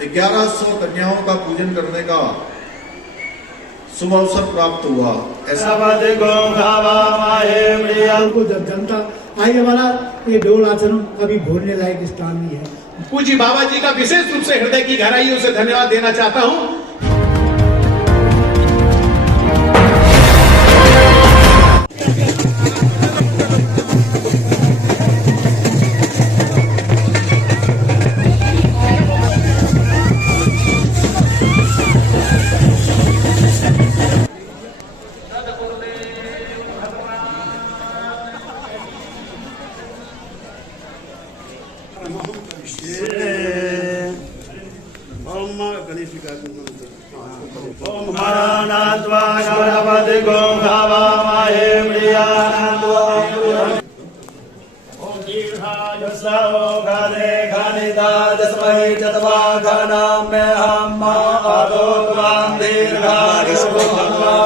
1100 कन्याओं का पूजन करने का शुभ अवसर प्राप्त हुआ। ऐसा को जब जनता आगे वाला ये डोल आचरण कभी भूलने लायक स्थान नहीं है। पूज्य बाबा जी का विशेष रूप से हृदय की गहराइयों से धन्यवाद देना चाहता हूं। ओम हरानाद्वा गणपति गो भावामहे प्रियानाद्वा ओम दीर्घायुष्यो गणे गणिता जस्मै चत्वा गणाम में हम आदो त्वां दीर्घायुष्यो भगवा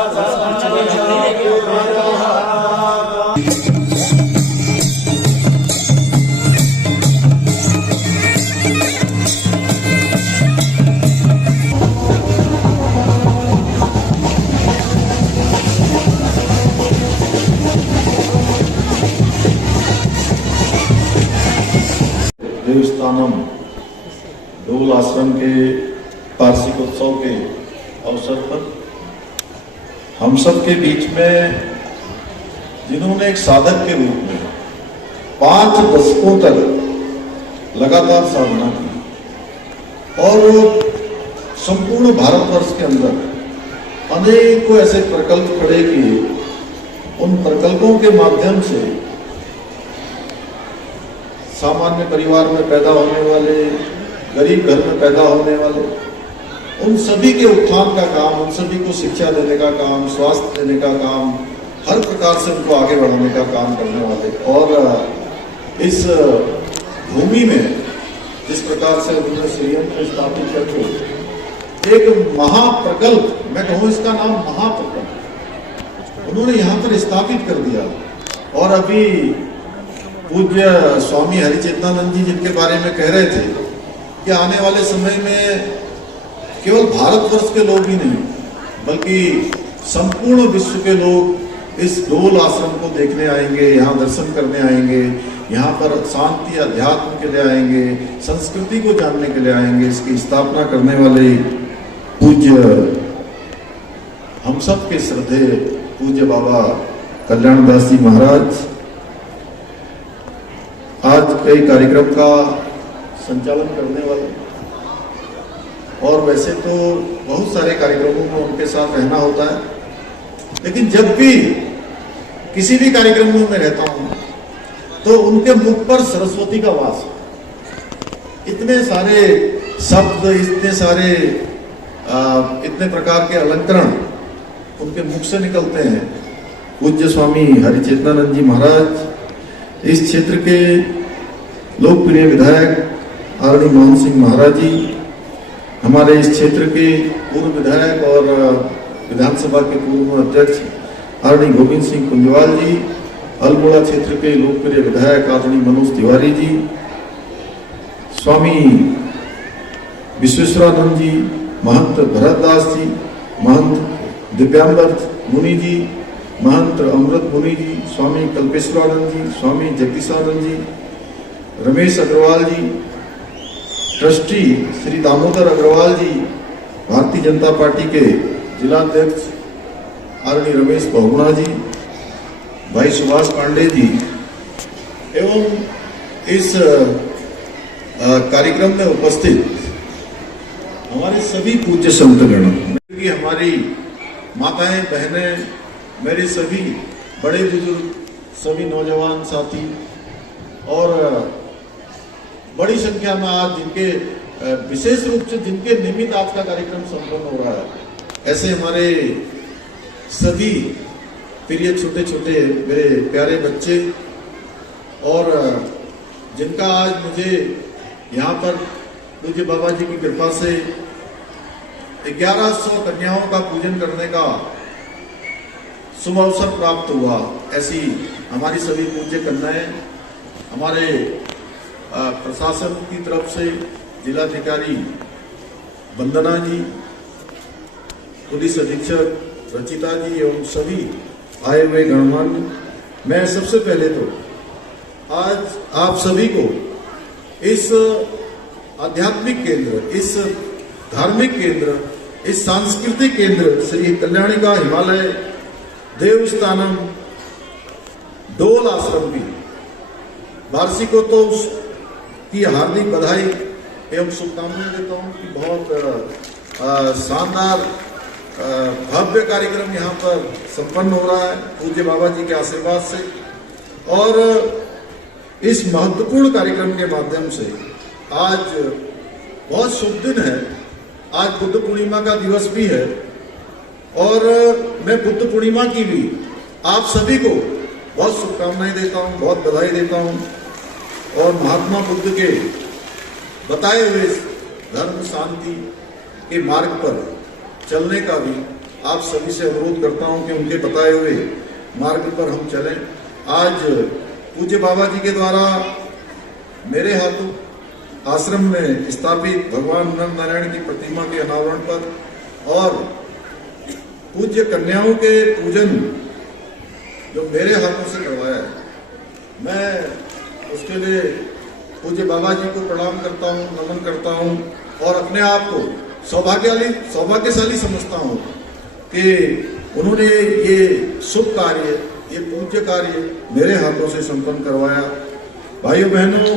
देवस्थानम डोल आश्रम के वार्षिक उत्सव के अवसर पर हम सब के बीच में जिन्होंने एक साधक के रूप में 5 दशकों तक लगातार साधना की और संपूर्ण भारतवर्ष के अंदर अनेकों ऐसे प्रकल्प खड़े किए, उन प्रकल्पों के माध्यम से सामान्य परिवार में पैदा होने वाले, गरीब घर में पैदा होने वाले, उन सभी के उत्थान का काम, उन सभी को शिक्षा देने का काम, स्वास्थ्य देने का काम, हर प्रकार से उनको आगे बढ़ाने का काम करने वाले। और इस भूमि में जिस प्रकार से उन्होंने संयंत्र स्थापित करके एक महाप्रकल्प, मैं कहूँ इसका नाम महाप्रकल्प, उन्होंने यहाँ पर स्थापित कर दिया। और अभी पूज्य स्वामी हरिचेतनानंद जी जिनके बारे में कह रहे थे कि आने वाले समय में केवल भारतवर्ष के लोग ही नहीं बल्कि संपूर्ण विश्व के लोग इस डोल आश्रम को देखने आएंगे, यहाँ दर्शन करने आएंगे, यहाँ पर शांति अध्यात्म के लिए आएंगे, संस्कृति को जानने के लिए आएंगे। इसकी स्थापना करने वाले पूज्य हम सब के श्रद्धेय पूज्य बाबा कल्याणदास जी महाराज आज कई कार्यक्रम का संचालन करने वाले, और वैसे तो बहुत सारे कार्यक्रमों में उनके साथ रहना होता है, लेकिन जब भी किसी भी कार्यक्रम में मैं रहता हूं तो उनके मुख पर सरस्वती का वास, इतने सारे शब्द, इतने सारे इतने प्रकार के अलंकरण उनके मुख से निकलते हैं। पूज्य स्वामी हरिचेतनानंद जी महाराज इस क्षेत्र के लोकप्रिय विधायक आदरणीय मोहन सिंह महाराज जी, हमारे इस क्षेत्र के पूर्व विधायक और विधानसभा के पूर्व अध्यक्ष आदरणीय गोविंद सिंह कुंजवाल जी, अल्मोड़ा क्षेत्र के लोकप्रिय विधायक आदरणीय मनोज तिवारी जी, स्वामी विश्वेश्वरानंद जी, महंत भरतदास जी, महंत दिव्यांबर मुनि जी, महंत अमृत मुनि जी, स्वामी कल्पेश्वरानंद जी, स्वामी जगदीशानंद जी, रमेश अग्रवाल जी, ट्रस्टी श्री दामोदर अग्रवाल जी, भारतीय जनता पार्टी के जिलाध्यक्ष आदरणीय रमेश बहुगुणा जी, भाई सुभाष पांडे जी, एवं इस कार्यक्रम में उपस्थित हमारे सभी पूज्य संतगण, क्योंकि हमारी माताएं, बहनें, मेरे सभी बड़े बुजुर्ग, सभी नौजवान साथी और बड़ी संख्या में आज जिनके विशेष रूप से जिनके निमित्त आज का कार्यक्रम संपन्न हो रहा है, ऐसे हमारे सभी प्रिय छोटे छोटे मेरे प्यारे बच्चे, और जिनका आज मुझे यहाँ पर पूज्य बाबा जी की कृपा से 1100 कन्याओं का पूजन करने का शुभ अवसर प्राप्त हुआ। ऐसी हमारी सभी पूज्य कन्याएं हमारे प्रशासन की तरफ से, जिलाधिकारी वंदना जी, पुलिस अधीक्षक रचिता जी एवं सभी आए हुए गणमान्य, मैं सबसे पहले तो आज आप सभी को इस आध्यात्मिक केंद्र, इस धार्मिक केंद्र, इस सांस्कृतिक केंद्र श्री कल्याणिका हिमालय देवस्थानम डोल आश्रम की वार्षिकोत्सव की हार्दिक बधाई एवं शुभकामनाएं देता हूं कि बहुत शानदार भव्य कार्यक्रम यहाँ पर संपन्न हो रहा है पूज्य बाबा जी के आशीर्वाद से। और इस महत्वपूर्ण कार्यक्रम के माध्यम से आज बहुत शुभ दिन है। आज बुद्ध पूर्णिमा का दिवस भी है और मैं बुद्ध पूर्णिमा की भी आप सभी को बहुत शुभकामनाएं देता हूं, बहुत बधाई देता हूं। और महात्मा बुद्ध के बताए हुए धर्म शांति के मार्ग पर चलने का भी आप सभी से अनुरोध करता हूं कि उनके बताए हुए मार्ग पर हम चलें। आज पूज्य बाबा जी के द्वारा मेरे हाथों आश्रम में स्थापित भगवान नर नारायण की प्रतिमा के अनावरण पर और पूज्य कन्याओं के पूजन जो मेरे हाथों से करवाया है, मैं उसके लिए पूज्य बाबा जी को प्रणाम करता हूँ, नमन करता हूँ और अपने आप को सौभाग्यशाली समझता हूँ कि उन्होंने ये शुभ कार्य, ये पूज्य कार्य मेरे हाथों से संपन्न करवाया। भाइयों बहनों,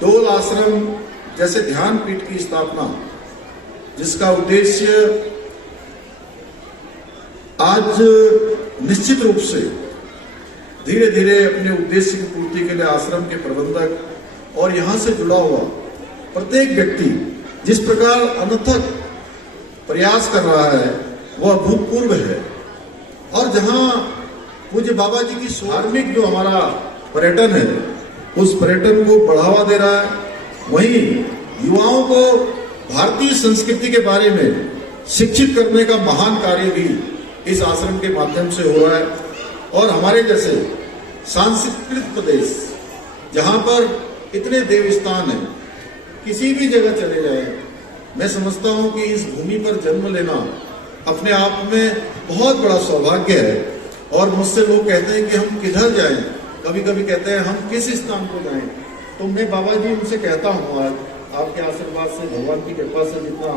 डोल आश्रम जैसे ध्यान पीठ की स्थापना, जिसका उद्देश्य आज निश्चित रूप से धीरे धीरे अपने उद्देश्य की पूर्ति के लिए आश्रम के प्रबंधक और यहां से जुड़ा हुआ प्रत्येक व्यक्ति जिस प्रकार अनथक प्रयास कर रहा है वह अभूतपूर्व है। और जहां पूज्य बाबा जी की धार्मिक जो हमारा पर्यटन है उस पर्यटन को बढ़ावा दे रहा है, वहीं युवाओं को भारतीय संस्कृति के बारे में शिक्षित करने का महान कार्य भी इस आश्रम के माध्यम से हो रहा है। और हमारे जैसे सांस्कृतिक प्रदेश जहां पर इतने देव स्थान हैं, किसी भी जगह चले जाए, मैं समझता हूं कि इस भूमि पर जन्म लेना अपने आप में बहुत बड़ा सौभाग्य है। और मुझसे लोग कहते हैं कि हम किधर जाएं, कभी कभी कहते हैं हम किस स्थान को जाएं, तो मैं बाबा जी उनसे कहता हूं आज आपके आशीर्वाद से, भगवान की कृपा से जितना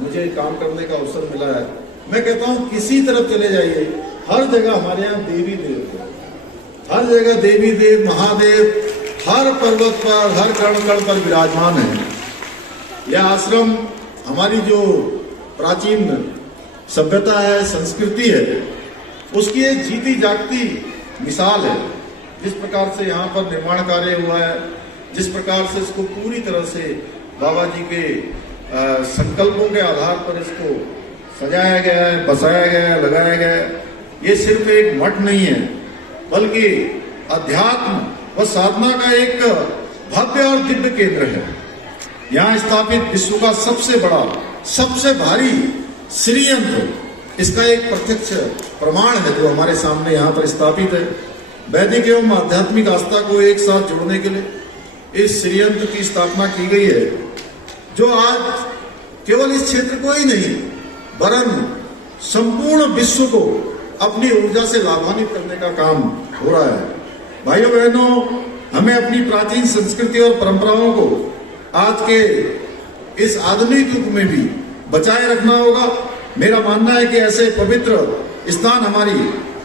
मुझे काम करने का अवसर मिला है, मैं कहता हूं किसी तरफ चले जाइए, हर जगह हमारे यहाँ देवी देव, हर जगह देवी देव महादेव हर पर्वत पर, हर कण कण पर विराजमान है। यह आश्रम हमारी जो प्राचीन सभ्यता है, संस्कृति है, उसकी एक जीती जागती मिसाल है। जिस प्रकार से यहाँ पर निर्माण कार्य हुआ है, जिस प्रकार से इसको पूरी तरह से बाबा जी के संकल्पों के आधार पर इसको सजाया गया है, बसाया गया है, लगाया गया है, ये सिर्फ एक मठ नहीं है बल्कि अध्यात्म व साधना का एक भव्य और दिव्य केंद्र है। यहाँ स्थापित विश्व का सबसे बड़ा, सबसे भारी श्रीयंत्र, इसका एक प्रत्यक्ष प्रमाण है जो हमारे सामने यहाँ पर स्थापित है। वैदिक एवं आध्यात्मिक आस्था को एक साथ जोड़ने के लिए इस श्रीयंत्र की स्थापना की गई है, जो आज केवल इस क्षेत्र को ही नहीं वरन संपूर्ण विश्व को अपनी ऊर्जा से लाभान्वित करने का काम हो रहा है। भाइयों बहनों, हमें अपनी प्राचीन संस्कृति और परंपराओं को आज के इस आधुनिक युग में भी बचाए रखना होगा। मेरा मानना है कि ऐसे पवित्र स्थान हमारी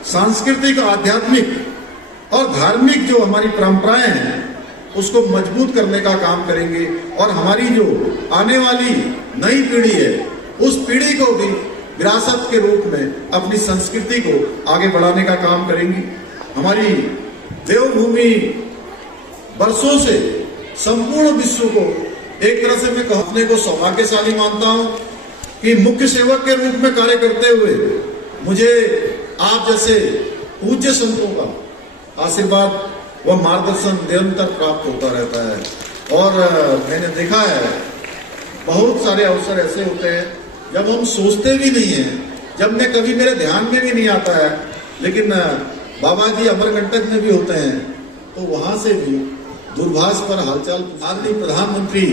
सांस्कृतिक, आध्यात्मिक और धार्मिक जो हमारी परंपराएं हैं उसको मजबूत करने का काम करेंगे और हमारी जो आने वाली नई पीढ़ी है उस पीढ़ी को भी विरासत के रूप में अपनी संस्कृति को आगे बढ़ाने का काम करेंगी। हमारी देवभूमि वर्षों से संपूर्ण विश्व को एक तरह से मैं अपने को सौभाग्यशाली मानता हूं कि मुख्य सेवक के रूप में कार्य करते हुए मुझे आप जैसे पूज्य संतों का आशीर्वाद व मार्गदर्शन निरंतर प्राप्त होता रहता है। और मैंने देखा है बहुत सारे अवसर ऐसे होते हैं जब हम सोचते भी नहीं हैं, जब मैं कभी मेरे ध्यान में भी नहीं आता है, लेकिन बाबा जी अमरकंटक में भी होते हैं तो वहां से भी दूरभाष पर हालचाल। आदरणीय प्रधानमंत्री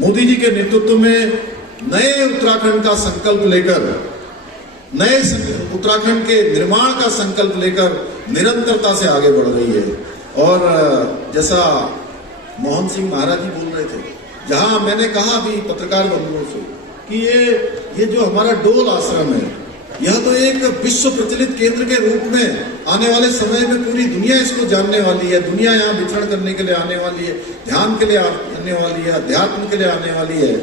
मोदी जी के नेतृत्व में नए उत्तराखंड का संकल्प लेकर, नए उत्तराखंड के निर्माण का संकल्प लेकर निरंतरता से आगे बढ़ रही है। और जैसा मोहन सिंह महाराज जी बोल रहे थे, जहां मैंने कहा अभी पत्रकार बंधुओं से कि ये जो हमारा डोल आश्रम है, यह तो एक विश्व प्रचलित केंद्र के रूप में आने वाले समय में पूरी दुनिया इसको जानने वाली है। दुनिया यहाँ विचरण करने के लिए आने वाली है, ध्यान के लिए आने वाली है, अध्यात्म के लिए आने वाली है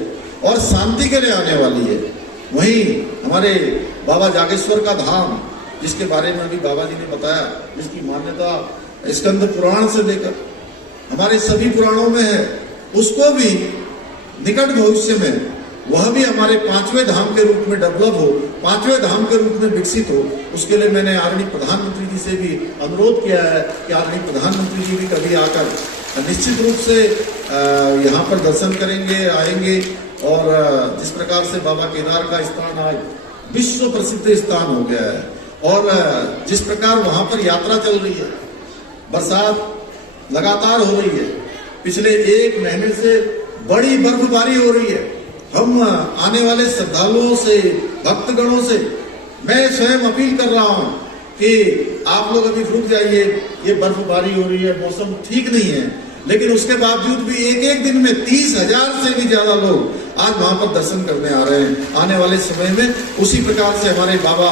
और शांति के लिए आने वाली है। वहीं हमारे बाबा जागेश्वर का धाम, जिसके बारे में अभी बाबा जी ने बताया, जिसकी मान्यता स्कंद पुराण से लेकर हमारे सभी पुराणों में है, उसको भी निकट भविष्य में वह भी हमारे 5वें धाम के रूप में डेवलप हो, 5वें धाम के रूप में विकसित हो। उसके लिए मैंने आदरणीय प्रधानमंत्री जी से भी अनुरोध किया है कि आदरणीय प्रधानमंत्री जी भी कभी आकर निश्चित रूप से यहाँ पर दर्शन करेंगे, आएंगे। और जिस प्रकार से बाबा केदार का स्थान आज विश्व प्रसिद्ध स्थान हो गया है, और जिस प्रकार वहां पर यात्रा चल रही है, बरसात लगातार हो रही है, पिछले 1 महीने से बड़ी बर्फबारी हो रही है। हम आने वाले श्रद्धालुओं से, भक्तगणों से मैं स्वयं अपील कर रहा हूं कि आप लोग अभी रुक जाइए, ये बर्फबारी हो रही है, मौसम ठीक नहीं है, लेकिन उसके बावजूद भी एक दिन में 30,000 से भी ज्यादा लोग आज वहां पर दर्शन करने आ रहे हैं। आने वाले समय में उसी प्रकार से हमारे बाबा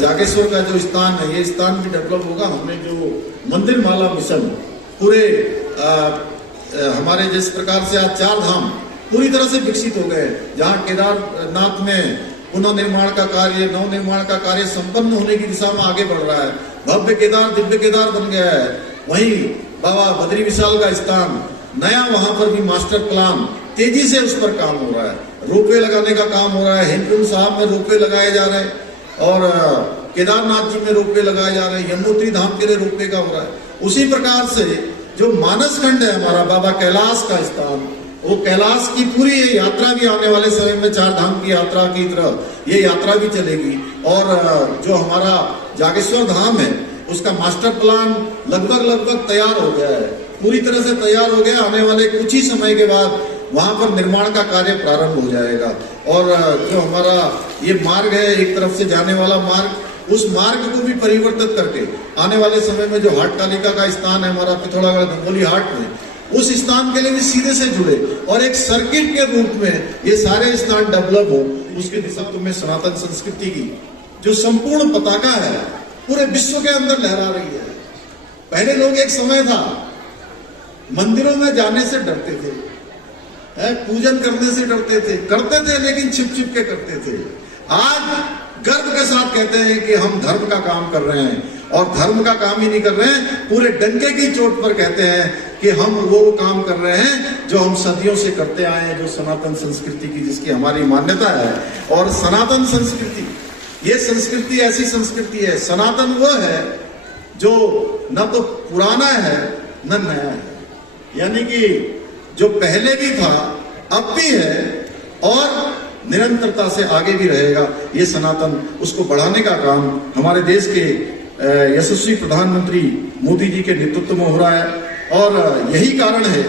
जागेश्वर का जो स्थान है, ये स्थान भी डेवलप होगा। हमने जो मंदिर माला मिशन पूरे हमारे जिस प्रकार से आज 4 धाम पूरी तरह से विकसित हो गए, जहां केदारनाथ में पुनः निर्माण का कार्य, नव निर्माण का कार्य संपन्न होने की दिशा में आगे बढ़ रहा है। भव्य केदार, दिव्य केदार बन गया है। वहीं बाबा बद्री विशाल का स्थान नया, वहां पर भी मास्टर प्लान तेजी से उस पर काम हो रहा है। रोपवे लगाने का काम हो रहा है। हेमकुंड साहब में रोपवे लगाए जा रहे हैं और केदारनाथ जी में रोपवे लगाए जा रहे हैं। यमुनोत्री धाम के लिए रोपवे का हो रहा है। उसी प्रकार से जो मानस खंड है हमारा, बाबा कैलाश का स्थान, वो कैलाश की पूरी ये यात्रा भी आने वाले समय में 4 धाम की यात्रा की तरह ये यात्रा भी चलेगी। और जो हमारा जागेश्वर धाम है, उसका मास्टर प्लान लगभग तैयार हो गया है, पूरी तरह से तैयार हो गया। आने वाले कुछ ही समय के बाद वहां पर निर्माण का कार्य प्रारंभ हो जाएगा। और जो हमारा ये मार्ग है, एक तरफ से जाने वाला मार्ग, उस मार्ग को भी परिवर्तित करके आने वाले समय में जो हाट कालिका का स्थान है हमारा पिथौरागढ़ गंगोली हाट में, उस स्थान के लिए भी सीधे से जुड़े और एक सर्किट के रूप में ये सारे स्थान डेवलप हो। उसके नेतृत्व में सनातन संस्कृति की जो संपूर्ण पताका है पूरे विश्व के अंदर लहरा रही है। पहले लोग, एक समय था मंदिरों में जाने से डरते थे, पूजन करने से डरते थे लेकिन छिप के करते थे। आज गर्व के साथ कहते हैं कि हम धर्म का काम कर रहे हैं, और धर्म का काम ही नहीं कर रहे हैं, पूरे डंके की चोट पर कहते हैं कि हम वो काम कर रहे हैं जो हम सदियों से करते आए हैं, जो सनातन संस्कृति की, जिसकी हमारी मान्यता है। और सनातन संस्कृति, ये संस्कृति ऐसी संस्कृति है, सनातन वो है जो न तो पुराना है न नया है, यानी कि जो पहले भी था अब भी है और निरंतरता से आगे भी रहेगा। ये सनातन, उसको बढ़ाने का काम हमारे देश के यशस्वी प्रधानमंत्री मोदी जी के नेतृत्व में हो रहा है। और यही कारण है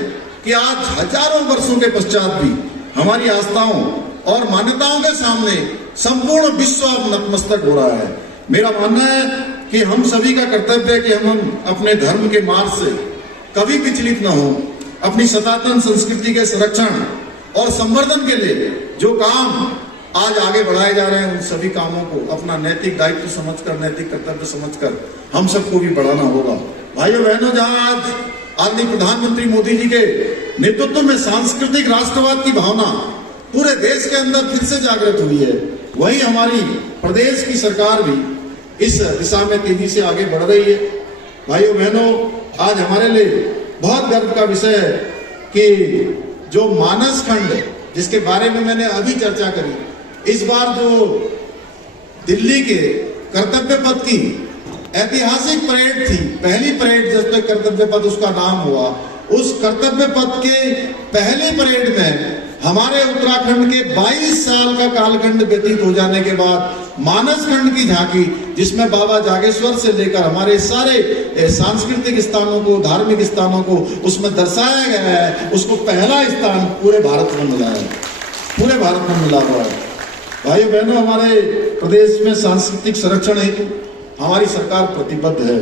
कि आज हजारों वर्षों के पश्चात भी हमारी आस्थाओं और मान्यताओं के सामने संपूर्ण विश्व अब नतमस्तक हो रहा है। मेरा मानना है कि हम सभी का कर्तव्य है कि हम अपने धर्म के मार्ग से कभी विचलित न हो। अपनी सनातन संस्कृति के संरक्षण और संवर्धन के लिए जो काम आज आगे बढ़ाए जा रहे हैं, उन सभी कामों को अपना नैतिक दायित्व समझकर, नैतिक कर्तव्य समझकर हम सबको भी बढ़ाना होगा। भाइयों बहनों, जहां आज आदरणीय प्रधानमंत्री मोदी जी के नेतृत्व में सांस्कृतिक राष्ट्रवाद की भावना पूरे देश के अंदर फिर से जागृत हुई है, वहीं हमारी प्रदेश की सरकार भी इस दिशा में तेजी से आगे बढ़ रही है। भाइयों बहनों, आज हमारे लिए बहुत गर्व का विषय है कि जो मानस खंड, जिसके बारे में मैंने अभी चर्चा करी, इस बार जो दिल्ली के कर्तव्य पथ की ऐतिहासिक परेड थी, पहली परेड जब तक कर्तव्य पथ उसका नाम हुआ, उस कर्तव्य पथ के पहले परेड में हमारे उत्तराखंड के 22 साल का कालखंड व्यतीत हो जाने के बाद मानस खंड की झांकी, जिसमें बाबा जागेश्वर से लेकर हमारे सारे सांस्कृतिक स्थानों को, धार्मिक स्थानों को उसमें दर्शाया गया है, उसको पहला स्थान पूरे भारत में मिला है, पूरे भारत में मिला हुआ है। भाइयों बहनों, हमारे प्रदेश में सांस्कृतिक संरक्षण हेतु हमारी सरकार प्रतिबद्ध है।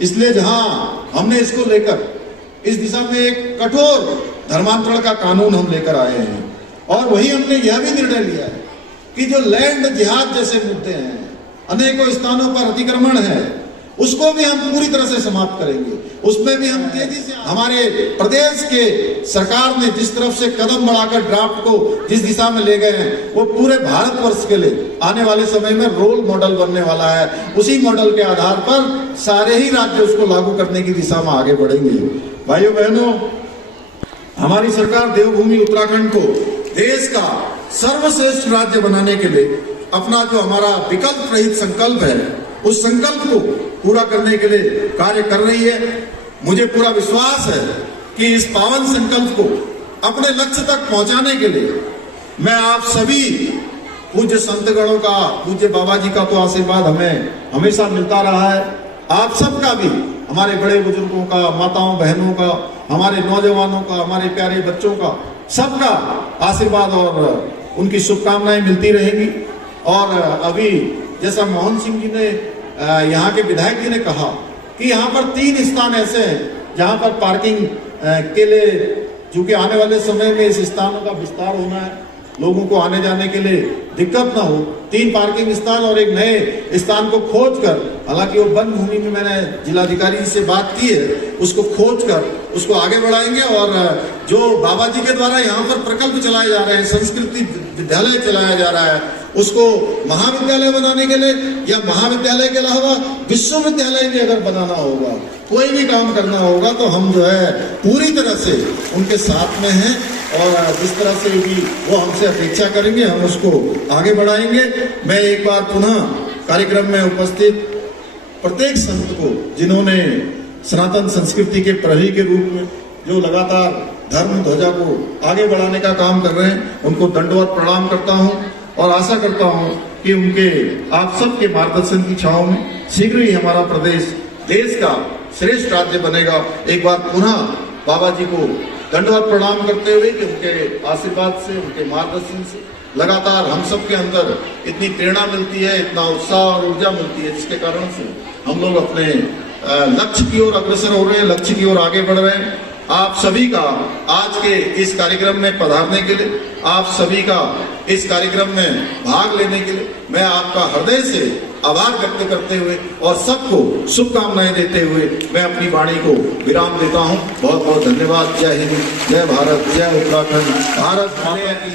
इसलिए जहां हमने इसको लेकर इस दिशा में एक कठोर धर्मांतरण का कानून हम लेकर आए हैं, और वही हमने यह भी निर्णय लिया है कि जो लैंड जिहाद जैसे मुद्दे हैं, अनेकों स्थानों पर अतिक्रमण है, उसको भी हम पूरी तरह से समाप्त करेंगे। उसमें भी हम तेजी से, हमारे प्रदेश के सरकार ने जिस तरफ से कदम बढ़ाकर ड्राफ्ट को जिस दिशा में ले गए हैं, वो पूरे भारतवर्ष के लिए आने वाले समय में रोल मॉडल बनने वाला है। उसी मॉडल के आधार पर सारे ही राज्य उसको लागू करने की दिशा में आगे बढ़ेंगे। भाइयों बहनों, हमारी सरकार देवभूमि उत्तराखंड को देश का सर्वश्रेष्ठ राज्य बनाने के लिए अपना जो हमारा विकल्प रहित संकल्प है, उस संकल्प को पूरा करने के लिए कार्य कर रही है। मुझे पूरा विश्वास है कि इस पावन संकल्प को अपने लक्ष्य तक पहुंचाने के लिए मैं आप सभी पूज्य संतगणों का, पूज्य बाबा जी का तो आशीर्वाद हमें हमेशा मिलता रहा है। आप सबका भी, हमारे बड़े बुजुर्गों का, माताओं बहनों का, हमारे नौजवानों का, हमारे प्यारे बच्चों का, सबका आशीर्वाद और उनकी शुभकामनाएं मिलती रहेंगी। और अभी जैसा मोहन सिंह जी ने, यहाँ के विधायक जी ने कहा कि यहाँ पर 3 स्थान ऐसे हैं जहाँ पर पार्किंग के लिए, चूंकि आने वाले समय में इस स्थानों का विस्तार होना है, लोगों को आने जाने के लिए दिक्कत ना हो, 3 पार्किंग स्थान और एक नए स्थान को खोज कर, हालांकि वो वन भूमि में मैंने जिलाधिकारी से बात की है, उसको खोज कर उसको आगे बढ़ाएंगे। और जो बाबा जी के द्वारा यहाँ पर प्रकल्प चलाए जा रहे हैं, संस्कृति विद्यालय चलाया जा रहा है, उसको महाविद्यालय बनाने के लिए या महाविद्यालय के अलावा विश्वविद्यालय भी अगर बनाना होगा, कोई भी काम करना होगा, तो हम जो है पूरी तरह से उनके साथ में हैं। और जिस तरह से भी वो हमसे अपेक्षा करेंगे, हम उसको आगे बढ़ाएंगे। मैं एक बार पुनः कार्यक्रम में उपस्थित प्रत्येक संत को, जिन्होंने सनातन संस्कृति के प्रहरी के रूप में जो लगातार धर्म ध्वजा को आगे बढ़ाने का काम कर रहे हैं, उनको दंडवत प्रणाम करता हूं और आशा करता हूं कि उनके, आप सबके मार्गदर्शन की छांव में शीघ्र ही हमारा प्रदेश देश का श्रेष्ठ राज्य बनेगा। एक बार पुनः बाबा जी को दंडवत प्रणाम करते हुए कि उनके आशीर्वाद से, उनके मार्गदर्शन से लगातार हम सब के अंदर इतनी प्रेरणा मिलती है, इतना उत्साह और ऊर्जा मिलती है, जिसके कारण से हम लोग अपने लक्ष्य की ओर अग्रसर हो रहे हैं, लक्ष्य की ओर आगे बढ़ रहे हैं। आप सभी का आज के इस कार्यक्रम में पधारने के लिए, आप सभी का इस कार्यक्रम में भाग लेने के लिए मैं आपका हृदय से आभार व्यक्त करते हुए और सबको शुभकामनाएं देते हुए मैं अपनी वाणी को विराम देता हूं। बहुत बहुत धन्यवाद। जय हिंद, जय भारत, जय उत्तराखंड, भारत माता की।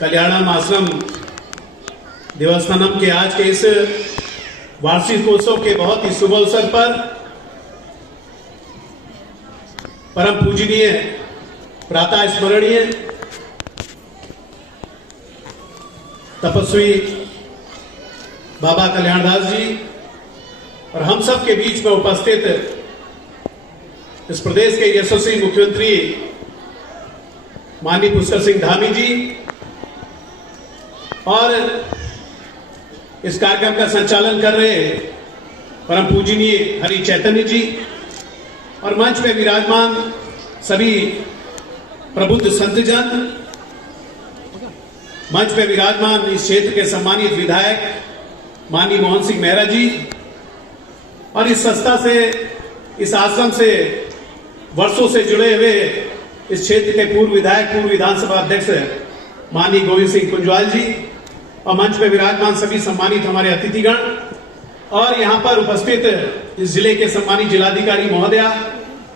कल्याणम आश्रम देवस्थानम के आज के इस वार्षिकोत्सव के बहुत ही शुभ अवसर पर परम पूजनीय, प्रातः स्मरणीय तपस्वी बाबा कल्याणदास जी और हम सब के बीच में उपस्थित इस प्रदेश के यशस्वी मुख्यमंत्री माननीय पुष्कर सिंह धामी जी और इस कार्यक्रम का संचालन कर रहे परम पूजनीय हरि चैतन्य जी और मंच पे विराजमान सभी प्रबुद्ध संतजन, मंच पे विराजमान इस क्षेत्र के सम्मानित विधायक माननीय मोहन सिंह मेहरा जी और इस संस्था से, इस आश्रम से वर्षों से जुड़े हुए इस क्षेत्र के पूर्व विधायक, पूर्व विधानसभा अध्यक्ष माननीय गोविंद सिंह कुंजवाल जी और मंच पे विराजमान सभी सम्मानित हमारे अतिथिगण और यहाँ पर उपस्थित इस जिले के सम्मानित जिलाधिकारी महोदया,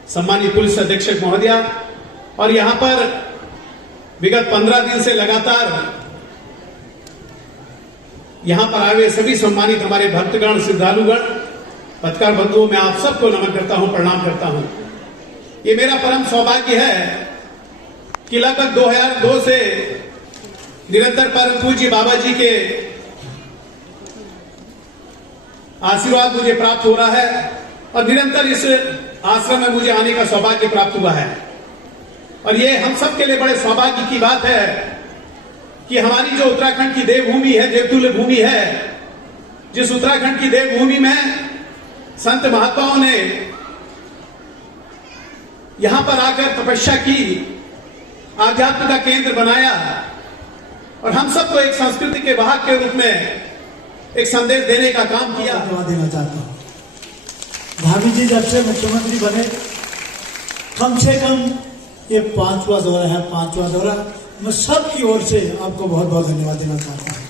सम्मानित पुलिस अधीक्षक महोदया और यहाँ पर विगत 15 दिन से लगातार यहाँ पर आए हुए सभी सम्मानित हमारे भक्तगण, श्रद्धालुगण, पत्रकार बंधुओं, मैं आप सबको नमन करता हूं, प्रणाम करता हूं। ये मेरा परम सौभाग्य है कि लगभग 2002 से निरंतर परम पूज्य बाबा जी के आशीर्वाद मुझे प्राप्त हो रहा है और निरंतर इस आश्रम में मुझे आने का सौभाग्य प्राप्त हुआ है। और ये हम सब के लिए बड़े सौभाग्य की बात है कि हमारी जो उत्तराखंड की देवभूमि है, देवतुल्य भूमि है, जिस उत्तराखंड की देवभूमि में संत महात्माओं ने यहां पर आकर तपस्या की, आध्यात्म का केंद्र बनाया और हम सबको एक संस्कृति के वाहक के रूप में एक संदेश देने का काम किया। धन्यवाद देना चाहता हूँ। भाभी जी जब से मुख्यमंत्री बने कम से कम ये 5वां दौरा है, 5वां दौरा। मैं सबकी ओर से आपको बहुत बहुत धन्यवाद देना चाहता हूँ।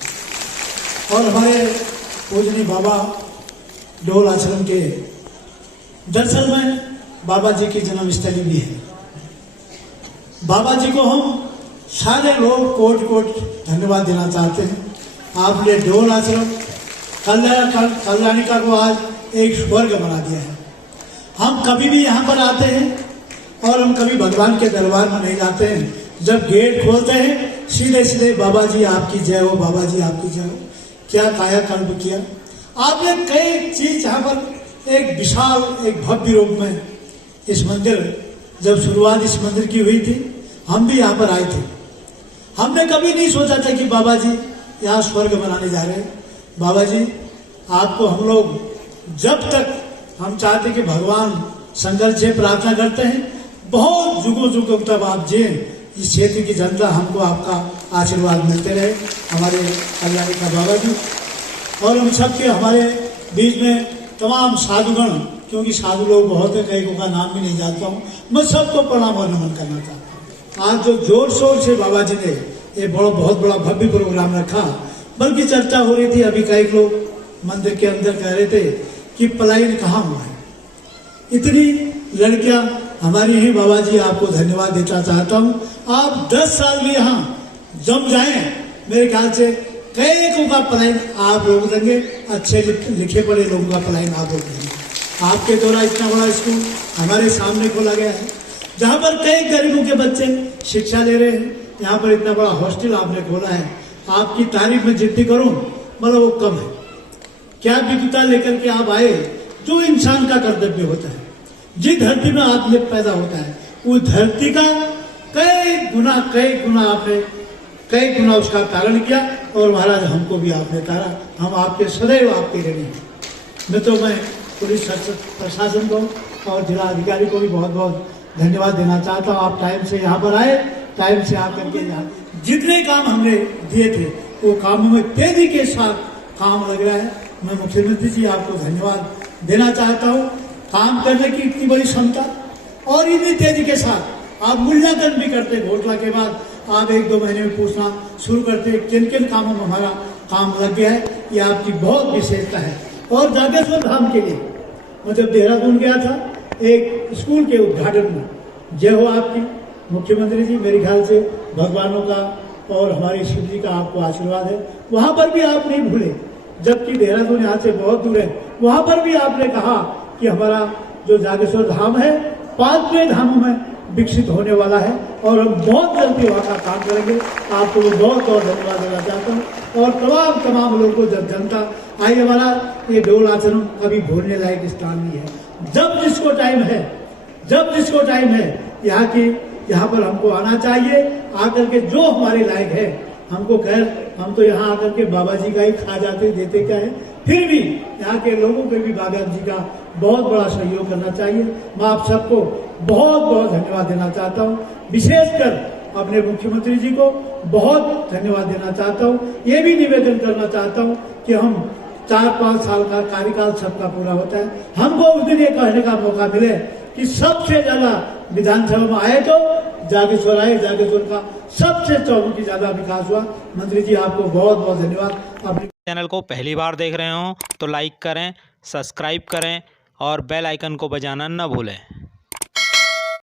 और हमारे पूजनीय बाबा डोल आश्रम के दरअसल में बाबा जी की जन्मस्थली भी है। बाबा जी को हम सारे लोग कोट कोट धन्यवाद देना चाहते हैं। आपने डोल आश्रम कल्याणिका को आज एक स्वर्ग बना दिया है। हम कभी भी यहाँ पर आते हैं और हम कभी भगवान के दरबार में नहीं जाते हैं। जब गेट खोलते हैं सीधे सीधे बाबा जी आपकी जय हो, बाबा जी आपकी जय हो। क्या कायाकल्प किया आपने, कई चीज यहाँ पर एक विशाल एक भव्य रूप में इस मंदिर, जब शुरुआत इस मंदिर की हुई थी हम भी यहाँ पर आए थे। हमने कभी नहीं सोचा था कि बाबा जी यहाँ स्वर्ग बनाने जा रहे हैं। बाबा जी आपको हम लोग जब तक हम चाहते कि भगवान शंकर से प्रार्थना करते हैं बहुत जुगों जुगों तक आप जिए, इस क्षेत्र की जनता हमको आपका आशीर्वाद मिलते रहे, हमारे कल्याणिका बाबा जी और हम सबके हमारे बीच में तमाम साधुगण, क्योंकि साधु लोग बहुत है, कई का नाम भी नहीं जानता हूँ। मैं सबको प्रणाम और नमन करना चाहता हूँ। आज जो जोर शोर से बाबा जी ने ये बहुत बड़ा भव्य प्रोग्राम रखा, बल्कि चर्चा हो रही थी अभी कई लोग मंदिर के अंदर कह रहे थे कि पलायन कहाँ हुआ है। इतनी लड़कियां हमारी ही बाबा जी आपको धन्यवाद देना चाहता हूँ। आप 10 साल भी यहाँ जम जाएं, मेरे ख्याल से कई लोगों का पलायन आप रोक देंगे, अच्छे लिखे पढ़े लोगों का पलायन आप रोक देंगे। आपके द्वारा इतना बड़ा स्कूल हमारे सामने खोला गया है जहाँ पर कई गरीबों के बच्चे शिक्षा ले रहे हैं। यहाँ पर इतना बड़ा हॉस्टल आपने खोला है, आपकी तारीफ में जितनी करूं मतलब वो कम है। क्या विविधता लेकर के आप आए, जो इंसान का कर्तव्य होता है, जिस धरती में आदमी पैदा होता है उस धरती का कई गुना आपने कई गुना उसका तारण किया और महाराज हमको भी आपने तारा। हम आपके सदैव आपके ऋणी हैं। मैं पुलिस प्रशासन को और जिला अधिकारी को भी बहुत बहुत धन्यवाद देना चाहता हूँ। आप टाइम से यहाँ पर आए, टाइम से आकर के यहाँ जितने काम हमने दिए थे वो कामों में तेजी के साथ काम लग रहा है। मैं मुख्यमंत्री जी आपको धन्यवाद देना चाहता हूँ। काम करने की इतनी बड़ी क्षमता और इतनी तेजी के साथ आप मूल्यांकन भी करते, घोषणा के बाद आप 1-2 महीने में पूछना शुरू करते किन किन कामों में हमारा काम लग गया है, ये आपकी बहुत विशेषता है। और जागेश्वर धाम के लिए मैं जब देहरादून गया था एक स्कूल के उद्घाटन में, जय हो आपकी मुख्यमंत्री जी, मेरे ख्याल से भगवानों का और हमारे शिव जी का आपको आशीर्वाद है। वहां पर भी आप नहीं भूले, जबकि देहरादून यहाँ से बहुत दूर है, वहां पर भी आपने कहा कि हमारा जो जागेश्वर धाम है 5वें धामों में विकसित होने वाला है और हम बहुत जल्दी वहाँ का काम करेंगे। आपको बहुत बहुत धन्यवाद देना चाहता हूँ। और तमाम लोगों को जब जनता आइए वाला ये डोल आश्रम कभी भूलने लायक स्थान नहीं है। जब जिसको टाइम है यहाँ पर हमको आना चाहिए। आकर के जो हमारे लायक है हमको खैर हम तो यहाँ आकर के बाबा जी का ही खा जाते देते क्या है, फिर भी यहाँ के लोगों को भी बाबा जी का बहुत बड़ा सहयोग करना चाहिए। मैं आप सबको बहुत बहुत धन्यवाद देना चाहता हूँ। विशेषकर अपने मुख्यमंत्री जी को बहुत धन्यवाद देना चाहता हूँ। ये भी निवेदन करना चाहता हूँ कि हम 4-5 साल का कार्यकाल सबका पूरा होता है, हमको उस दिन ये कहने का मौका मिले कि सबसे ज्यादा विधानसभा में आए तो जागेश्वर आए, जागेश्वर का सबसे चौमुखी ज्यादा विकास हुआ। मंत्री जी आपको बहुत बहुत धन्यवाद। अपने चैनल को पहली बार देख रहे हो तो लाइक करें, सब्सक्राइब करें और बेल आइकन को बजाना न भूलें।